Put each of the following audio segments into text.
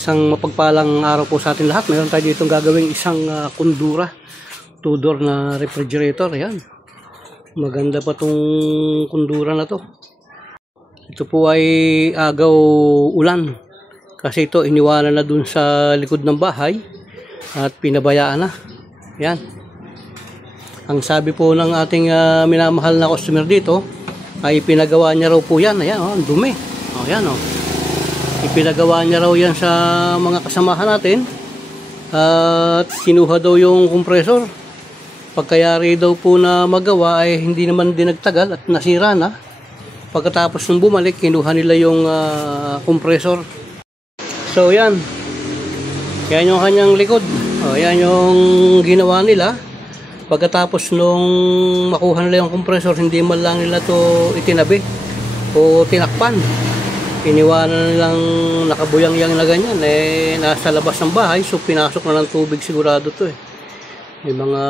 Isang mapagpalang araw po sa atin lahat. Meron tayo dito gagawing isang kundura, 2-door na refrigerator. Ayan. Maganda pa tong kundura na to. Ito po ay agaw ulan. Kasi ito iniwanan na dun sa likod ng bahay at pinabayaan na. Ayan. Ang sabi po ng ating minamahal na customer dito ay pinagawa niya raw po yan. Ayan, ang dumi. Ayan, ipinagawa niya raw yan sa mga kasamahan natin at kinuha daw yung compressor. Pagkayari daw po na magawa ay hindi naman din nagtagal at nasira na. Pagkatapos nung bumalik, kinuha nila yung compressor. So yan, yan yung kanyang likod. Yan yung ginawa nila. Pagkatapos nung makuha nila yung compressor, hindi man lang nila to itinabi o tinakpan. Iniwanan nilang nakabuyang-yang na ganyan, nasa labas ng bahay, so pinasok na ng tubig sigurado to may mga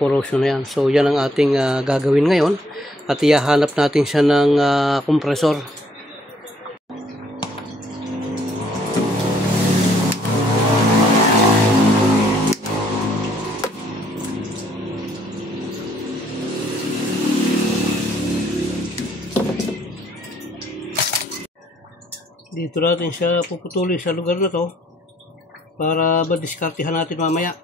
corrosion na yan. So yan ang ating gagawin ngayon at ihahanap natin siya ng compressor. Dito natin siya puputulin sa lugar na to para madiskartihan natin mamaya.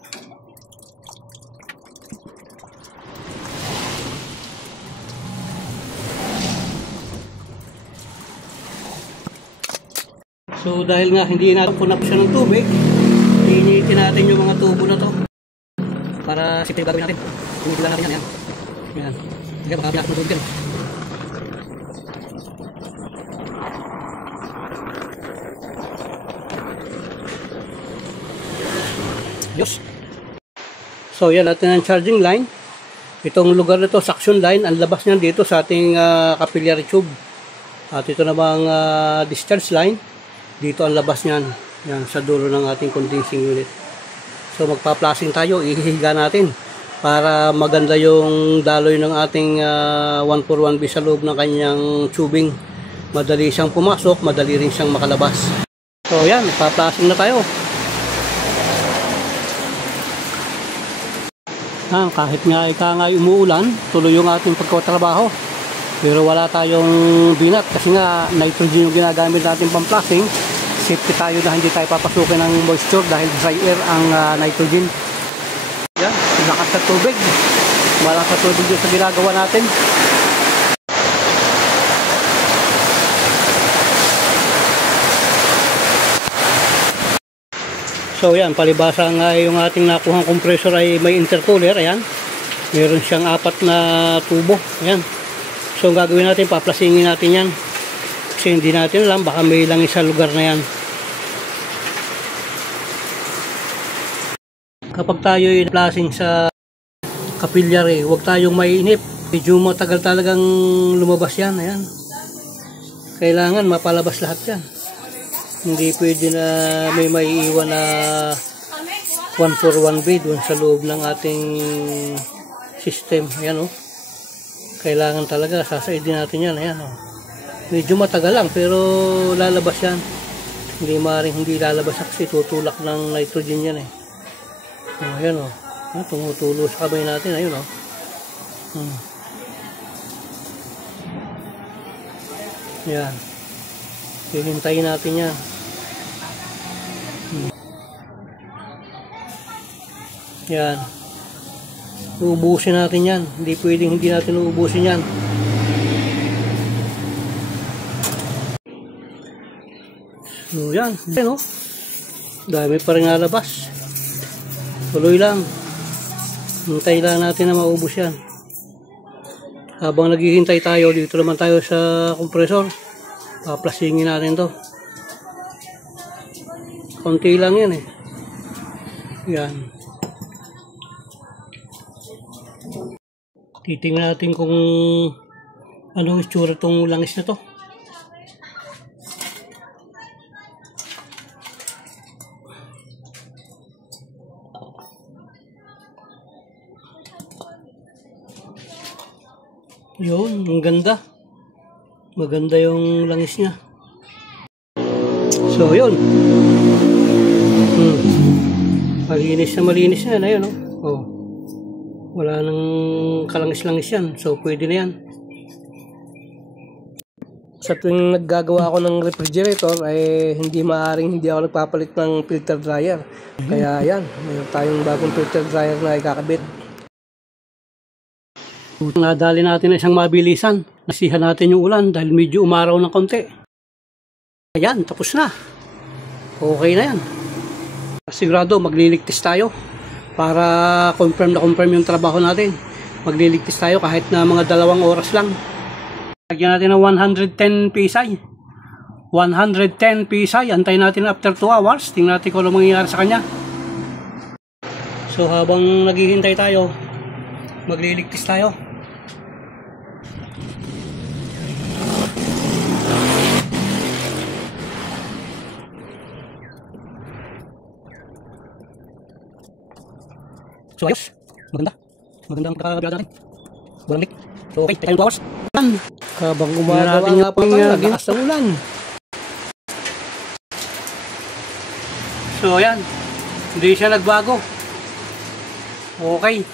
So dahil nga hindi natin punap siya ng tubig, initin natin yung mga tubo na to para simple gagawin natin. Initin natin yan. Yan. Sige, baka biyak ng tubig yan. Yes. So yan natin ang charging line. Itong lugar na to, suction line, ang labas niyan dito sa ating capillary tube. At ito namang discharge line, dito ang labas niyan, yan sa dulo ng ating condensing unit. So magpa-flushing tayo, ihihiga natin para maganda yung daloy ng ating 141B sa loob ng kanyang tubing. Madali siyang pumasok, madali rin siyang makalabas. So yan, magpa-flushing na tayo. Kahit nga ikangay umuulan, tuloy yung ating pagkatrabaho. Pero wala tayong binat kasi nga nitrogen yung ginagamit natin pang-flushing. Safety tayo na hindi tayo papasukin ng moisture dahil dry air ang nitrogen. Yan, lakas sa tubig. Malakas sa tubig yung sa ginagawa natin. So yan, palibasa nga yung ating nakuhang compressor ay may intercooler. Ayan, meron siyang 4 na tubo. Ayan. So ang gagawin natin, paplasingin natin yan kasi hindi natin alam, baka may langis sa lugar na yan. Kapag tayo i-flushing sa capillary, huwag tayong mainip. Medyo matagal talagang lumabas yan. Ayan, kailangan mapalabas lahat yan. Hindi pwede na may maiiwan na 141B dun sa loob ng ating system. Ayan, kailangan talaga sasaidin natin yan. Ayan, medyo matagal lang pero lalabas yan. Hindi maaaring hindi lalabas kasi tutulak ng nitrogen yan ayan, tumutulo sa kamay natin. Ayun, yan, hihintayin natin yan. Yan, uubusin natin yan. Hindi pwedeng hindi natin uubusin yan. So yan, dami pa rin nalabas. Tuloy lang, hintay lang natin na maubos yan. Habang naghihintay tayo, dito naman tayo sa compressor. Paplasingin natin to. Konti lang yan yan. Titingnan natin kung anong itsura itong langis na to. Yun, ang ganda. Maganda yung langis niya. So yun, Malinis na yan. Ayun, no? Oh. Wala nang kalangis-langis yan. So, pwede na yan. Sa tuwing naggagawa ako ng refrigerator, ay hindi ako nagpapalit ng filter dryer. Kaya yan, mayroon tayong bagong filter dryer na ikakabit. Nadali natin na isang mabilisan. Nasihan natin yung ulan dahil medyo umaraw ng konti. Ayan, tapos na. Okay na yan. Sigurado, magliligtis tayo para confirm yung trabaho natin. Magliligtis tayo kahit na mga 2 oras lang. Lagyan natin ng 110 PSI. 110 PSI. Antayin natin after 2 hours. Tingnan natin kung ano mangyayari sa kanya. So habang naghihintay tayo, magliligtis tayo. So ayos. Magandang pagkakabiyada natin. Walang leak. So okay, tayo 2 hours. Habang gumagawa nga po tayo, lakas ng ulan. So ayan, hindi siya nagbago. Okay,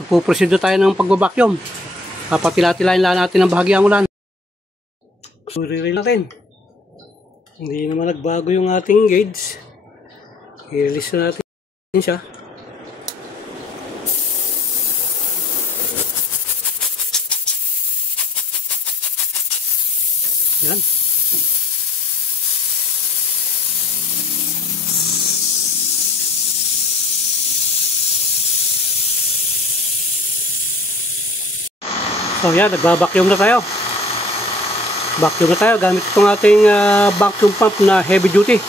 magpuproceed tayo ng pagbabacuum. Papatila-tilain lang natin ang bahagyang ulan. So i-reel natin. Hindi naman nagbago yung ating gauge. I-release na natin siya. Yan. So yan, nagbabacuum na tayo. Vacuum na tayo gamit itong ating vacuum pump na heavy duty.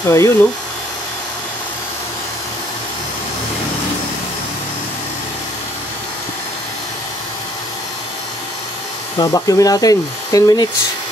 So ayun, no. Babacuumin natin 10 minutes.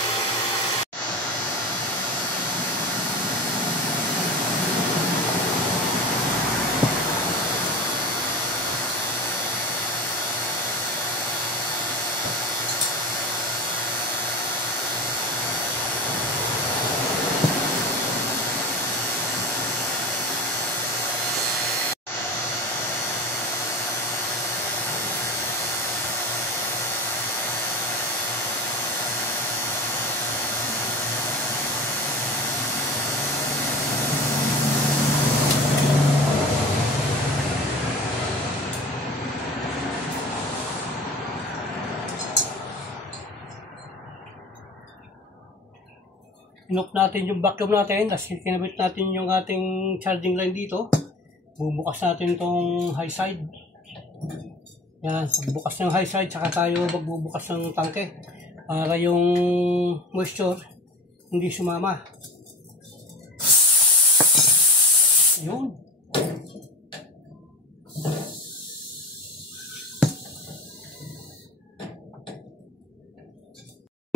Inoff natin yung vacuum natin, tapos kinabit natin yung ating charging line dito. Bubukas natin itong high side. Yan, pagbukas ng high side, saka tayo magbubukas ng tangke para yung moisture hindi sumama. Yun.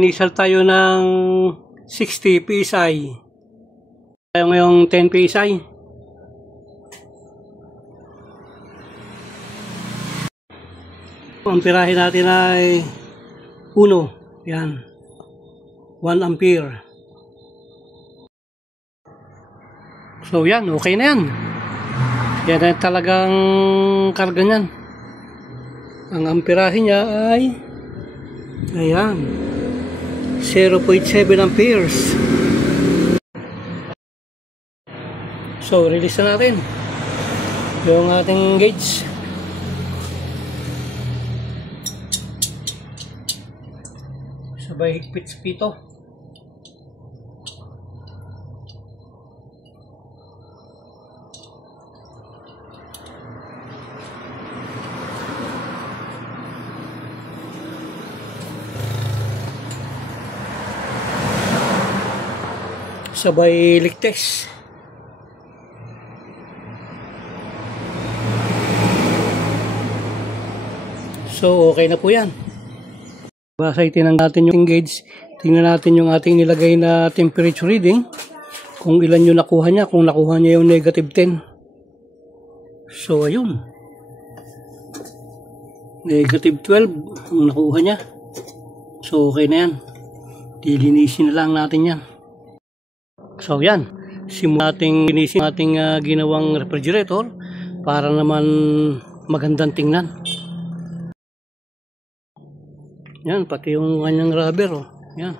Initial tayo ng 60 PSI. Tayo ngayong 10 PSI. Ang amperahe natin ay 1. Yan. 1 ampere. So yan, okay na yan. Yan ay talagang karga niyan. Ang amperahe niya ay ayan. 0.7 amperes. So, release na natin yung ating gauge. Sabay higpit-pito. Sabay ligtes. So okay na po yan. Basta itinang natin yung gauge. Tingnan natin yung ating nilagay na temperature reading. Kung ilan yung nakuha niya. Kung nakuha niya yung -10. So ayun. -12 ang nakuha niya. So okay na yan. Dilinisin na lang natin yan. So yan, simulan nating linisin ating ginawang refrigerator para naman magandang tingnan. Yan, pati yung kanyang rubber, oh. Yan.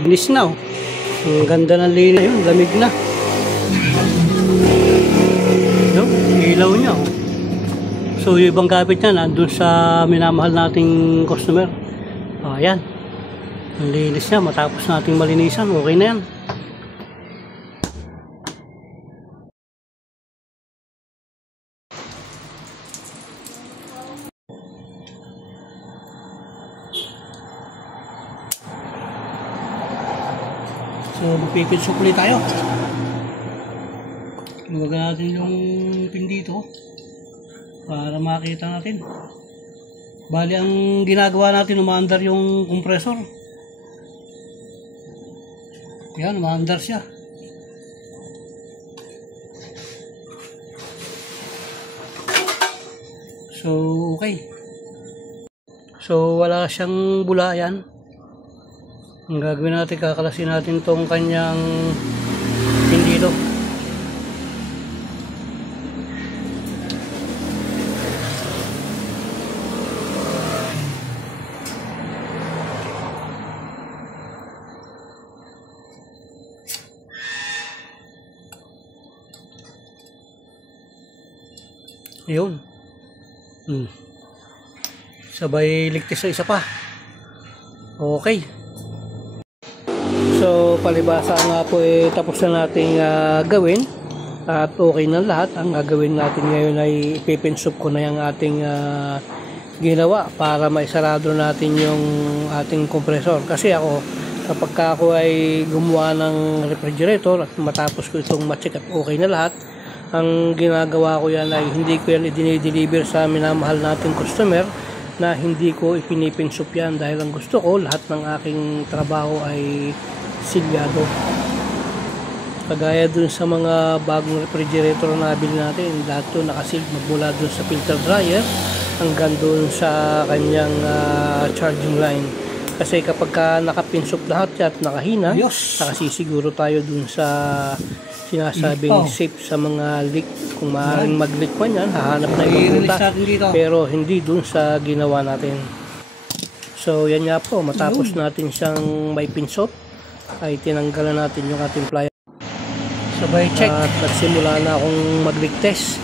Bilis na, oh. Ang ganda ng linis yun, lamig na. Yung ilaw niya, oh. So yung ibang gamit niya nandun sa minamahal nating customer. Ayan, ang linis niya matapos nating malinisan. Okay na yan. So, magpipinsok ulit tayo. Luwagan natin yung pin dito para makita natin. Bali, ang ginagawa natin, umaandar yung compressor. Yan, umaandar siya. So, okay. So, wala siyang bula yan. Ang gagawin natin, kakalasin natin tong kanyang pin dito. Yun. Sabay ligtis sa isa pa. Okay. So, palibasa nga po tapos na nating gawin at okay na lahat. Ang gagawin natin ngayon ay ipipinsop ko na yung ating ginawa para maisarado natin yung ating compressor. Kasi ako, kapag ako ay gumawa ng refrigerator at matapos ko itong ma-check at okay na lahat, ang ginagawa ko yan ay hindi ko yan i-deliver sa minamahal nating customer na hindi ko ipinipinsop yan dahil ang gusto ko lahat ng aking trabaho ay silyado. Kagaya dun sa mga bagong refrigerator na nabili natin, lahat to nakasil magmula dun sa filter dryer hanggang dun sa kanyang charging line. Kasi kapag nakapinsop lahat at nakahina, nakasisiguro tayo dun sa sinasabing safe sa mga leak. Kung maaaring mag-leak man yan, hahanap na ibang punta. Pero hindi dun sa ginawa natin. So yan nga po, matapos natin siyang may pinsop, ay tinanggalan natin yung ating plier. Sabay check. At nagsimula na akong mag-leak test.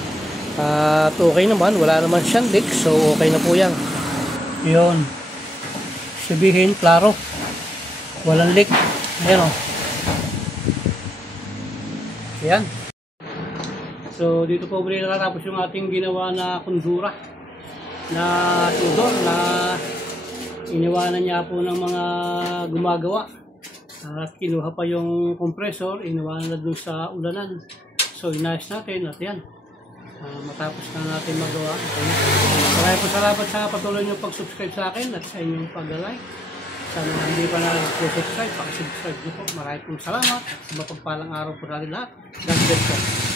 At okay naman, wala naman siyang leak. So okay na po yan. Yun. Sabihin, klaro. Walang leak. Ayan o. Ayan. So dito po muli nakatapos yung ating ginawa na kundura. Na tudor na iniwanan niya po ng mga gumagawa. At kinuha pa yung compressor, iniwanan na dun sa ulanan. So inayos natin at yan. Matapos na natin magawa. Maraming po salamat sa patuloy nyo pag-subscribe sa akin at sa inyong pag-like. Sana hindi pa na-subscribe, pakisubscribe nyo po. Maraming po salamat at sa mapagpalang araw po natin lahat. God bless po.